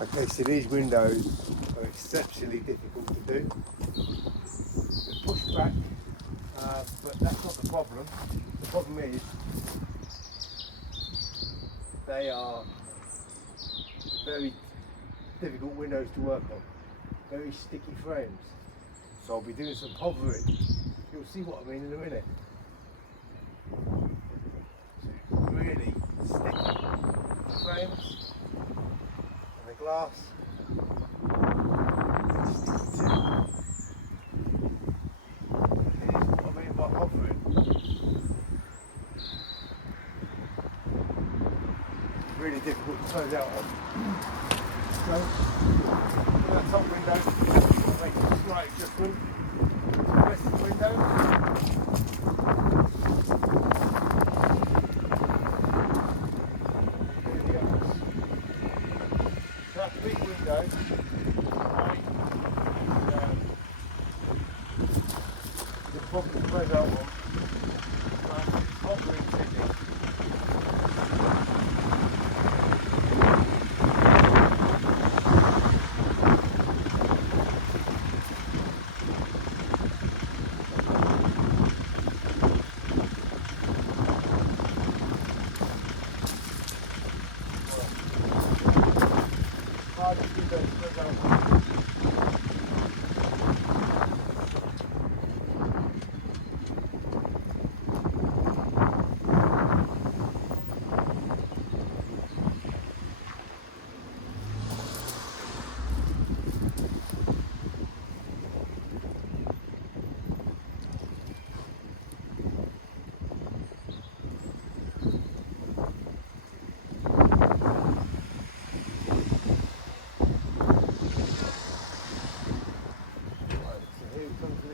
Okay, so these windows are exceptionally difficult to do. They're pushed back, but that's not the problem. The problem is they are very difficult windows to work on, very sticky frames. So I'll be doing some hovering. You'll see what I mean in a minute. So really sticky frames and the glass. Sticky too. Here's what I mean by hovering. Really difficult to close out on. So, for that top window, I'll make a slight adjustment to the rest of the window. There the others. So that big window, right, the problem to close out on, it's hovering technique.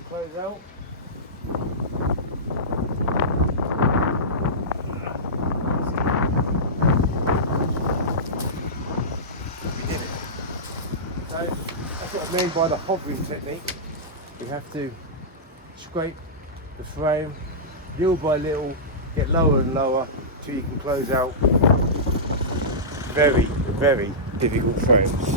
Close out. We did it. So that's what I mean by the hovering technique. You have to scrape the frame little by little, get lower and lower till you can close out very, very difficult frames.